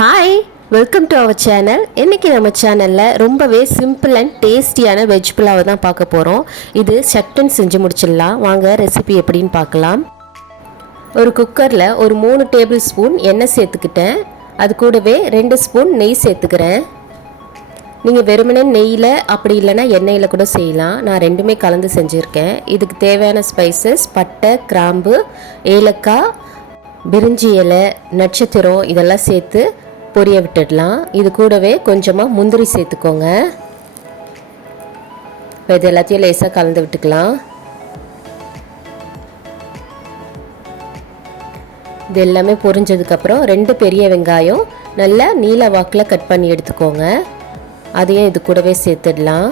Hi, welcome to our channel. இன்றைக்கி நம்ம சேனலில் ரொம்பவே சிம்பிள் அண்ட் டேஸ்டியான வெஜ் புலாவை தான் பார்க்க போகிறோம். இது சட்டுன்னு செஞ்சு முடிச்சிடலாம். வாங்க ரெசிபி எப்படின்னு பார்க்கலாம். ஒரு குக்கரில் ஒரு 3 டேபிள் ஸ்பூன் எண்ணெய் சேர்த்துக்கிட்டேன். அது கூடவே 2 ஸ்பூன் நெய் சேர்த்துக்கிறேன். நீங்கள் வெறுமனே நெய்யில் அப்படி இல்லைன்னா எண்ணெயில் கூட செய்யலாம். நான் ரெண்டுமே கலந்து செஞ்சுருக்கேன். இதுக்கு தேவையான ஸ்பைசஸ் பட்டை, கிராம்பு, ஏலக்காய், பிரிஞ்சி இலை, நட்சத்திரம் இதெல்லாம் சேர்த்து பொரிய விட்டுடலாம். இது கூடவே கொஞ்சமாக முந்திரி சேர்த்துக்கோங்க. இப்போ இது எல்லாத்தையும் லேசாக கலந்து விட்டுக்கலாம். இது எல்லாமே பொரிஞ்சதுக்கப்புறம் 2 பெரிய வெங்காயம் நல்லா நீல வாக்கில் கட் பண்ணி எடுத்துக்கோங்க. அதையும் இது கூடவே சேர்த்துடலாம்.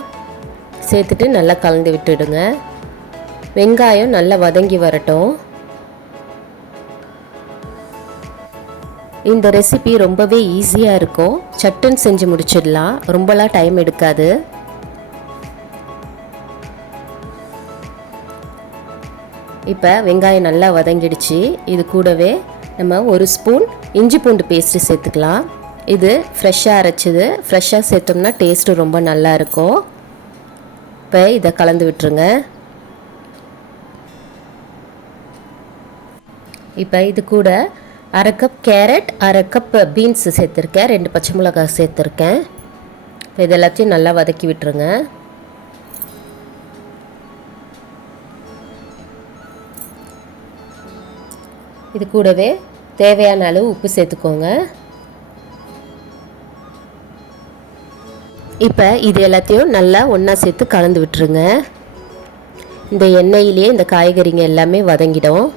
சேர்த்துட்டு நல்லா கலந்து விட்டுடுங்க. வெங்காயம் நல்லா வதங்கி வரட்டும். இந்த ரெசிபி ரொம்பவே ஈஸியாக இருக்கும். சட்டுன்னு செஞ்சு முடிச்சிடலாம். ரொம்பலாம் டைம் எடுக்காது. இப்போ வெங்காயம் நல்லா வதங்கிடுச்சு. இது கூடவே நம்ம 1 ஸ்பூன் இஞ்சி பூண்டு பேஸ்ட்டு சேர்த்துக்கலாம். இது ஃப்ரெஷ்ஷாக அரைச்சிது. ஃப்ரெஷ்ஷாக சேர்த்தோம்னா டேஸ்ட்டு ரொம்ப நல்லா இருக்கும். இப்போ இதை கலந்து விட்டுருங்க. இப்போ இது கூட 1/2 கப் கேரட், 1/2 கப் பீன்ஸ் சேர்த்துருக்கேன். 2 பச்சை மிளகாய் சேர்த்துருக்கேன். இது எல்லாத்தையும் நல்லா வதக்கி விட்டுருங்க. இது கூடவே தேவையான அளவு உப்பு சேர்த்துக்கோங்க. இப்போ இது எல்லாத்தையும் நல்லா ஒன்றா சேர்த்து கலந்து விட்டுருங்க. இந்த எண்ணெயிலேயே இந்த காய்கறிங்க எல்லாமே வதங்கிடும்.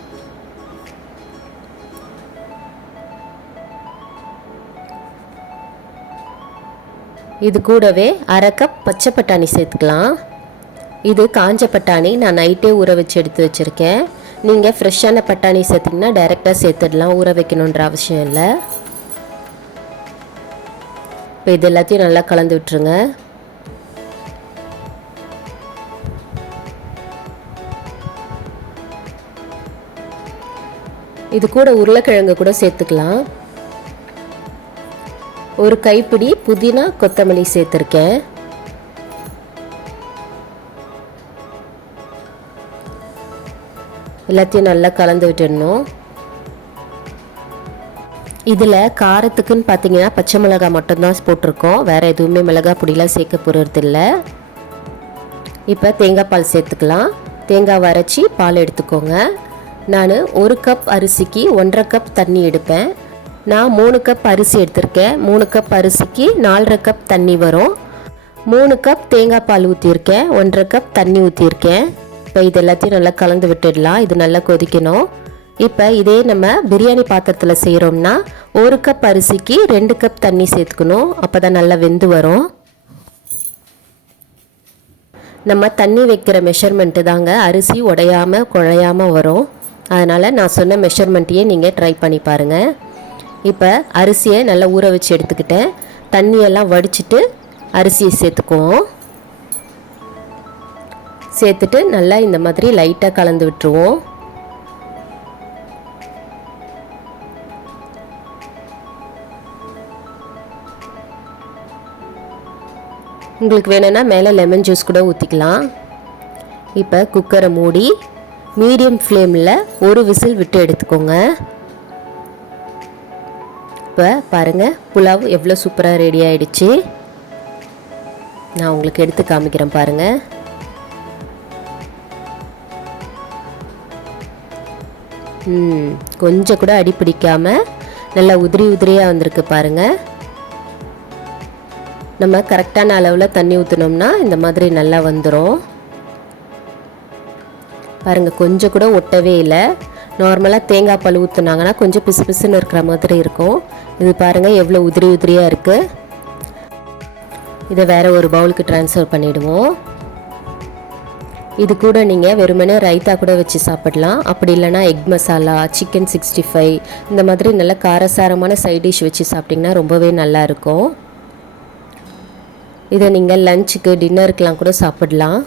இது கூடவே 1/2 கப் பச்சை பட்டாணி சேர்த்துக்கலாம். இது காஞ்ச பட்டாணி, நான் நைட்டே ஊற வச்சு எடுத்து வச்சுருக்கேன். நீங்கள் ஃப்ரெஷ்ஷான பட்டாணி சேர்த்திங்கன்னா டைரெக்டாக சேர்த்துடலாம். ஊற வைக்கணுன்ற அவசியம் இல்லை. இப்போ இது எல்லாத்தையும் நல்லா கலந்து விட்டுருங்க. இது கூட உருளைக்கிழங்கு கூட சேர்த்துக்கலாம். ஒரு கைப்பிடி புதினா, கொத்தமல்லி சேர்த்துருக்கேன். எல்லாத்தையும் நல்லா கலந்து விட்டுடணும். இதில் காரத்துக்குன்னு பார்த்தீங்கன்னா பச்சை மிளகாய் மட்டும்தான் போட்டிருக்கோம். வேறு எதுவுமே மிளகாய் பொடியெலாம் சேர்க்க போகிறதில்ல. இப்போ தேங்காய் பால் சேர்த்துக்கலாம். தேங்காய் அரைச்சி பால் எடுத்துக்கோங்க. நான் 1 கப் அரிசிக்கு 1.5 கப் தண்ணி எடுப்பேன். நான் 3 கப் அரிசி எடுத்திருக்கேன். 3 கப் அரிசிக்கு 4.5 கப் தண்ணி வரும். 3 கப் தேங்காய் பால் ஊற்றிருக்கேன். 1.5 கப் தண்ணி ஊற்றிருக்கேன். இப்போ இது எல்லாத்தையும் நல்லா கலந்து விட்டுடலாம். இது நல்லா கொதிக்கணும். இப்போ இதே நம்ம பிரியாணி பாத்திரத்தில் செய்கிறோம்னா 1 கப் அரிசிக்கு 2 கப் தண்ணி சேர்த்துக்கணும். அப்போ தான் நல்லா வெந்து வரும். நம்ம தண்ணி வைக்கிற மெஷர்மெண்ட்டு தாங்க அரிசி உடையாமல் குழையாமல் வரும். அதனால் நான் சொன்ன மெஷர்மெண்ட்டையே நீங்கள் ட்ரை பண்ணி பாருங்கள். இப்போ அரிசியை நல்லா ஊற வச்சு எடுத்துக்கிட்டேன். தண்ணியெல்லாம் வடிச்சிட்டு அரிசியை சேர்த்துக்குவோம். சேர்த்துட்டு நல்லா இந்த மாதிரி லைட்டாக கலந்து விட்டுருவோம். உங்களுக்கு வேணும்னா மேலே லெமன் ஜூஸ் கூட ஊற்றிக்கலாம். இப்போ குக்கரை மூடி மீடியம் ஃப்ளேமில் 1 விசில் விட்டு எடுத்துக்கோங்க. இப்போ பாருங்கள், புலாவ் எவ்வளோ சூப்பராக ரெடி ஆகிடுச்சு. நான் உங்களுக்கு எடுத்து காமிக்கிறேன் பாருங்கள். கொஞ்சம் கூட அடி பிடிக்காமல் நல்லா உதிரி உதிரியாக வந்திருக்கு பாருங்கள். நம்ம கரெக்டான அளவில் தண்ணி ஊற்றினோம்னா இந்த மாதிரி நல்லா வந்துடும். பாருங்கள், கொஞ்சம் கூட ஒட்டவே இல்லை. நார்மலாக தேங்காய் பால் ஊற்றுனாங்கன்னா கொஞ்சம் பிசு பிசுன்னு இருக்கிற மாதிரி இருக்கும். இது பாருங்கள் எவ்வளோ உதிரி உதிரியாக இருக்குது. இதை வேறு ஒரு பவுலுக்கு ட்ரான்ஸ்ஃபர் பண்ணிவிடுவோம். இது கூட நீங்கள் வெறுமனே ரைத்தா கூட வச்சு சாப்பிடலாம். அப்படி இல்லைனா எக் மசாலா, சிக்கன் 65 இந்த மாதிரி நல்ல காரசாரமான சைட் டிஷ் வச்சு சாப்பிட்டிங்கன்னா ரொம்பவே நல்லாயிருக்கும். இதை நீங்கள் லஞ்சுக்கு, டின்னருக்கெலாம் கூட சாப்பிடலாம்.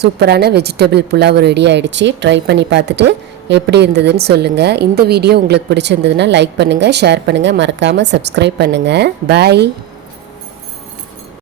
சூப்பரான வெஜிடபிள் புலாவ் ரெடி ஆகிடுச்சு. ட்ரை பண்ணி பார்த்துட்டு எப்படி இருந்ததுன்னு சொல்லுங்கள். இந்த வீடியோ உங்களுக்கு பிடிச்சிருந்ததுன்னா லைக் பண்ணுங்கள், ஷேர் பண்ணுங்கள், மறக்காமல் சப்ஸ்கிரைப் பண்ணுங்கள். பாய்.